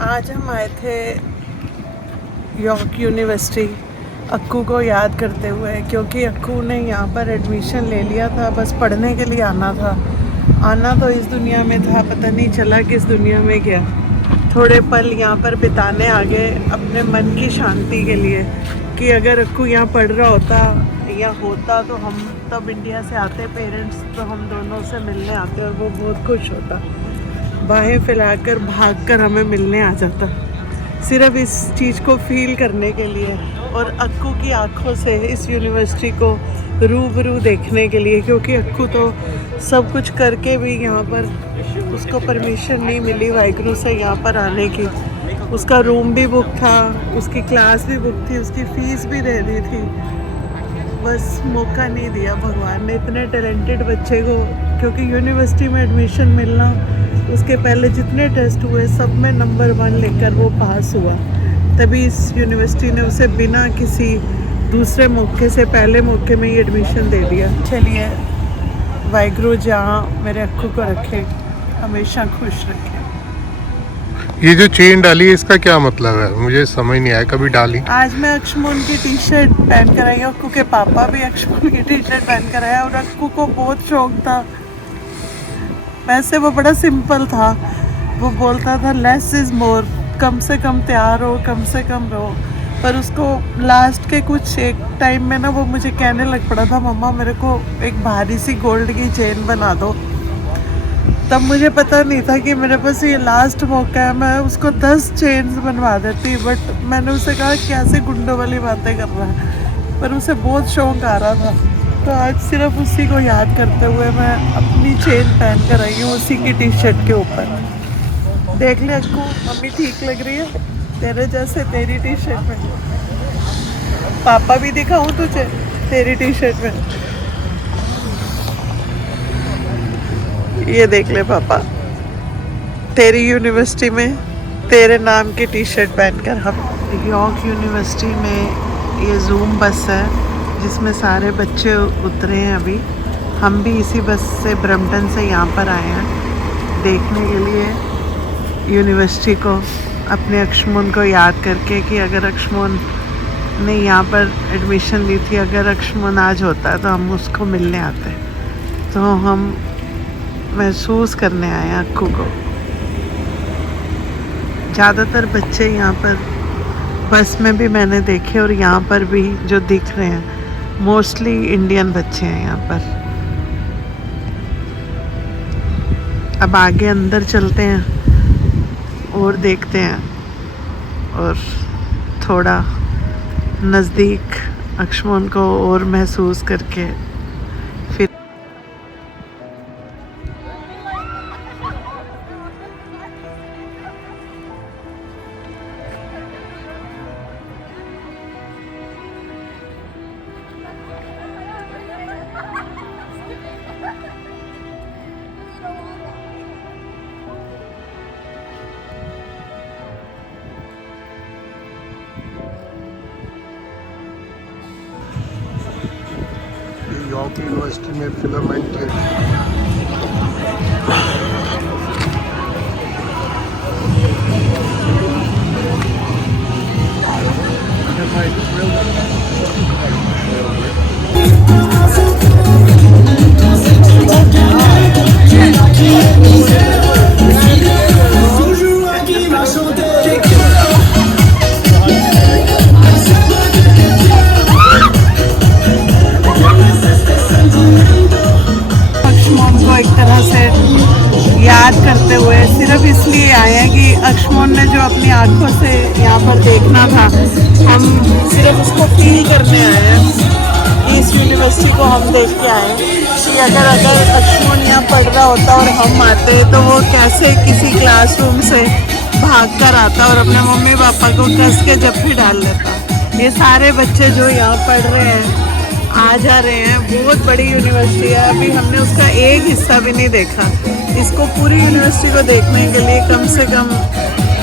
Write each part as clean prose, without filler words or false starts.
आज हम आए थे यॉर्क यूनिवर्सिटी अक्कू को याद करते हुए, क्योंकि अक्कू ने यहाँ पर एडमिशन ले लिया था। बस पढ़ने के लिए आना था। आना तो इस दुनिया में था, पता नहीं चला किस दुनिया में गया। थोड़े पल यहाँ पर बिताने आ गए अपने मन की शांति के लिए, कि अगर अक्कू यहाँ पढ़ रहा होता या होता तो हम तब इंडिया से आते पेरेंट्स, तो हम दोनों से मिलने आते और वो बहुत खुश होता, बाहें फैलाकर भागकर हमें मिलने आ जाता, सिर्फ इस चीज़ को फील करने के लिए और अक्कू की आंखों से इस यूनिवर्सिटी को रूबरू देखने के लिए। क्योंकि अक्कू तो सब कुछ करके भी यहाँ पर उसको परमिशन नहीं मिली वाहिगुरु से यहाँ पर आने की। उसका रूम भी बुक था, उसकी क्लास भी बुक थी, उसकी फ़ीस भी दे दी थी, बस मौका नहीं दिया भगवान ने इतने टैलेंटेड बच्चे को। क्योंकि यूनिवर्सिटी में एडमिशन मिलना, उसके पहले जितने टेस्ट हुए सब में नंबर 1 लेकर वो पास हुआ, तभी इस यूनिवर्सिटी ने उसे बिना किसी दूसरे मौके से पहले मौके में ही एडमिशन दे दिया। चलिए वाहिगुरु जहाँ मेरे अक्कू को रखे, हमेशा खुश रखे। ये जो चेन डाली है इसका क्या मतलब है, मुझे समझ नहीं आया, कभी डाली? आज मैं अक्षमोन की टी शर्ट पहन कर आई हूँ। अक्कू के पापा भी अक्षमोन की टी शर्ट पहन कर आए और अक्कू को बहुत शौक था। वैसे वो बड़ा सिंपल था, वो बोलता था लेस इज़ मोर, कम से कम तैयार हो, कम से कम रहो। पर उसको लास्ट के कुछ एक टाइम में ना वो मुझे कहने लग पड़ा था, मम्मा मेरे को एक भारी सी गोल्ड की चेन बना दो। तब मुझे पता नहीं था कि मेरे पास ये लास्ट मौका है, मैं उसको 10 चेन्स बनवा देती। बट मैंने उसे कहा कैसे गुंडों वाली बातें कर रहा है, पर उसे बहुत शौक आ रहा था। तो आज सिर्फ उसी को याद करते हुए मैं अपनी चेन पहन कर आई हूँ उसी की टी शर्ट के ऊपर। देख ले अक्कू, मम्मी ठीक लग रही है तेरे जैसे तेरी टी शर्ट में। पापा भी दिखाऊं तुझे तेरी टी शर्ट में, ये देख ले पापा, तेरी यूनिवर्सिटी में तेरे नाम की टी शर्ट पहनकर हम। यॉर्क यूनिवर्सिटी में ये जूम बस है जिसमें सारे बच्चे उतरे हैं अभी। हम भी इसी बस से ब्रम्पटन से यहाँ पर आए हैं देखने के लिए यूनिवर्सिटी को, अपने अक्षमोन को याद करके कि अगर अक्षमोन ने यहाँ पर एडमिशन ली थी, अगर अक्षमोन आज होता तो हम उसको मिलने आते। तो हम महसूस करने आए हैं अक्कू को। ज़्यादातर बच्चे यहाँ पर बस में भी मैंने देखे और यहाँ पर भी जो दिख रहे हैं मोस्टली इंडियन बच्चे हैं यहाँ पर। अब आगे अंदर चलते हैं और देखते हैं और थोड़ा नज़दीक अक्षमोन को और महसूस करके फिर यॉर्क यूनिवर्सिटी में फिलामेंट एक तरह से याद करते हुए सिर्फ इसलिए आए हैं कि अक्षमोन ने जो अपनी आंखों से यहाँ पर देखना था, हम सिर्फ उसको फील करने आए हैं। इस यूनिवर्सिटी को हम देख के आए कि अगर अक्षमोन यहाँ पढ़ रहा होता और हम आते तो वो कैसे किसी क्लासरूम से भाग कर आता और अपने मम्मी पापा को कस के जप्फी डाल लेता। ये सारे बच्चे जो यहाँ पढ़ रहे हैं आ जा रहे हैं, बहुत बड़ी यूनिवर्सिटी है। अभी हमने उसका एक हिस्सा भी नहीं देखा। इसको पूरी यूनिवर्सिटी को देखने के लिए कम से कम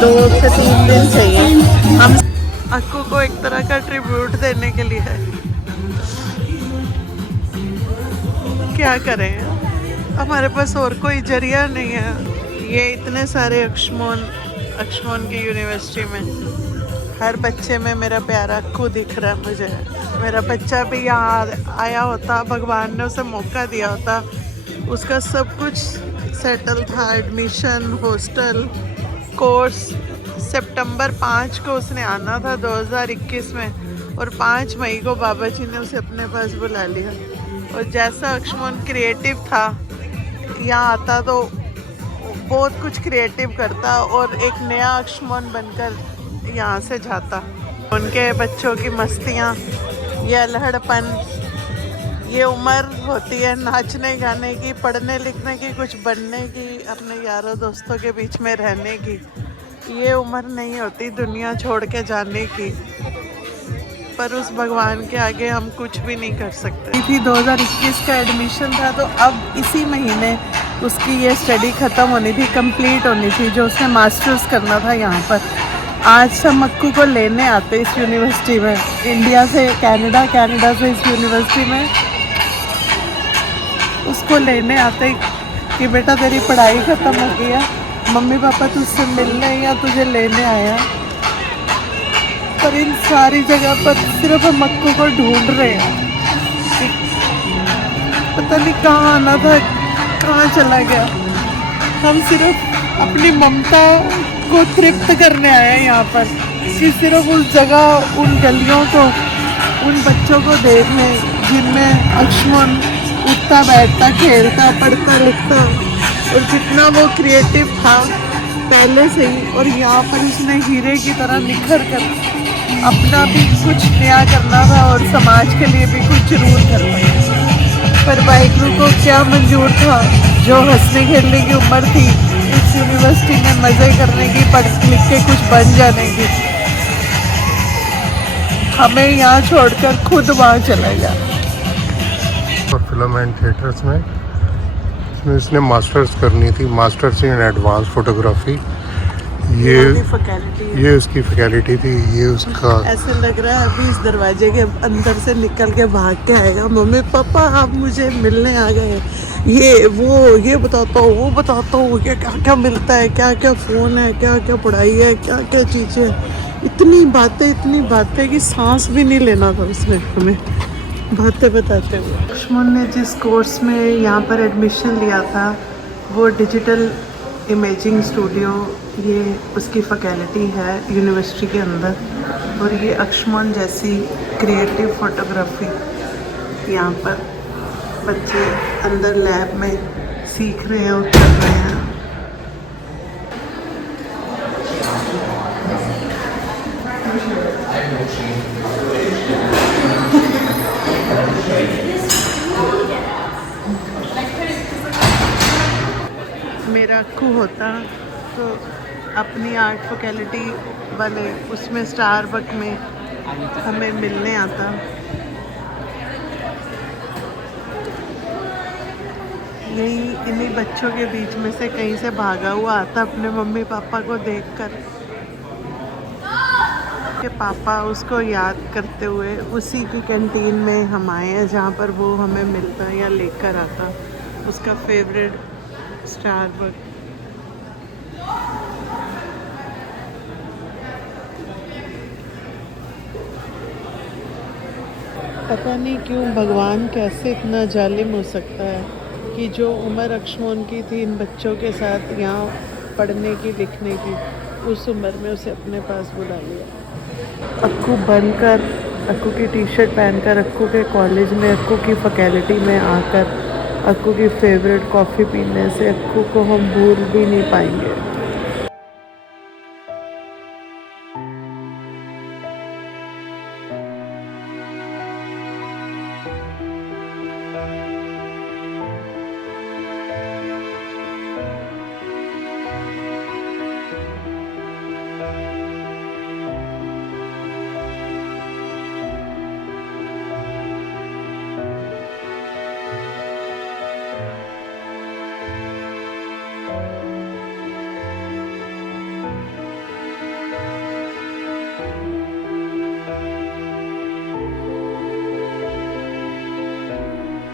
2 से 3 दिन चाहिए। हम अक्कू को एक तरह का ट्रिब्यूट देने के लिए है। क्या करें, हमारे पास और कोई जरिया नहीं है। ये इतने सारे अक्षमोन अक्ष्मोन की यूनिवर्सिटी में। हर बच्चे में मेरा प्यारा अक्कू दिख रहा है मुझे। मेरा बच्चा भी यहाँ आया होता, भगवान ने उसे मौका दिया होता, उसका सब कुछ सेटल था, एडमिशन, हॉस्टल, कोर्स। सितंबर 5 को उसने आना था 2021 में, और 5 मई को बाबा जी ने उसे अपने पास बुला लिया। और जैसा अक्ष्मोन क्रिएटिव था, यहाँ आता तो बहुत कुछ क्रिएटिव करता और एक नया अक्ष्मोन बनकर यहाँ से जाता। उनके बच्चों की मस्तियाँ, ये अल्हड़पन, ये उम्र होती है नाचने गाने की, पढ़ने लिखने की, कुछ बनने की, अपने यारों दोस्तों के बीच में रहने की। ये उम्र नहीं होती दुनिया छोड़ के जाने की, पर उस भगवान के आगे हम कुछ भी नहीं कर सकते। थी 2021 का एडमिशन था, तो अब इसी महीने उसकी ये स्टडी ख़त्म होनी थी, कंप्लीट होनी थी, जो उसने मास्टर्स करना था यहाँ पर। आज हम अक्कू को लेने आते इस यूनिवर्सिटी में, इंडिया से कनाडा, कनाडा से इस यूनिवर्सिटी में उसको लेने आते कि बेटा तेरी पढ़ाई ख़त्म हो गई है, मम्मी पापा तुझसे मिलने या तुझे लेने आया। पर इन सारी जगह पर सिर्फ हम अक्कू को ढूंढ रहे हैं, पता नहीं कहाँ आना था, कहाँ चला गया। हम सिर्फ अपनी ममता को तृप्त करने आए हैं यहाँ पर, कि सिर्फ उस जगह, उन गलियों को, उन बच्चों को देखने जिनमें अक्ष्मोन उठता बैठता, खेलता, पढ़ता, लिखता, और कितना वो क्रिएटिव था पहले से ही। और यहाँ पर उसने हीरे की तरह निखर कर अपना भी कुछ नया करना था और समाज के लिए भी कुछ जरूर करना था। पर वाहिगुरु को क्या मंजूर था, जो हंसने खेलने की उम्र थी इस यूनिवर्सिटी में मज़े करने की, पढ़ लिख के कुछ बन जाने की, हमें यहाँ छोड़कर खुद वहाँ चला गया। और फिल्म एंड थिएटर्स में इसमें इसने मास्टर्स करनी थी, मास्टर्स इन एडवांस फोटोग्राफी। ये उसकी फैकल्टी थी, ये उसका। ऐसे लग रहा है अभी इस दरवाजे के अंदर से निकल के भाग के आएगा, मम्मी पापा आप मुझे मिलने आ गए, ये वो, ये बताता हूँ, वो बताता हूँ, ये क्या क्या मिलता है, क्या क्या फ़ोन है, क्या क्या पढ़ाई है, क्या क्या चीज़ें। इतनी बातें कि सांस भी नहीं लेना था उसने हमें बातें बताते हुए। अक्ष्मोन ने जिस कोर्स में यहाँ पर एडमिशन लिया था वो डिजिटल इमेजिंग स्टूडियो, ये उसकी फैकल्टी है यूनिवर्सिटी के अंदर। और ये अक्ष्मोन जैसी क्रिएटिव फोटोग्राफी यहाँ पर बच्चे अंदर लैब में सीख रहे हैं और कर रहे हैं। मेरा अक्कू होता तो अपनी आर्ट फैकल्टी वाले उसमें स्टारबक में हमें मिलने आता। यही इन्हीं बच्चों के बीच में से कहीं से भागा हुआ आता अपने मम्मी पापा को देखकर, के पापा उसको याद करते हुए उसी की कैंटीन में हम आए हैं जहाँ पर वो हमें मिलता या लेकर आता, उसका फेवरेट स्टारबक। पता नहीं क्यों भगवान कैसे इतना जालिम हो सकता है कि जो उम्र अक्ष्मोन की थी इन बच्चों के साथ यहाँ पढ़ने की, लिखने की, उस उम्र में उसे अपने पास बुला लिया। अक्कू बनकर, अक्कू की टी शर्ट पहनकर, अक्कू के कॉलेज में, अक्कू की फैकल्टी में आकर, अक्कू की फेवरेट कॉफ़ी पीने से अक्कू को हम भूल भी नहीं पाएंगे।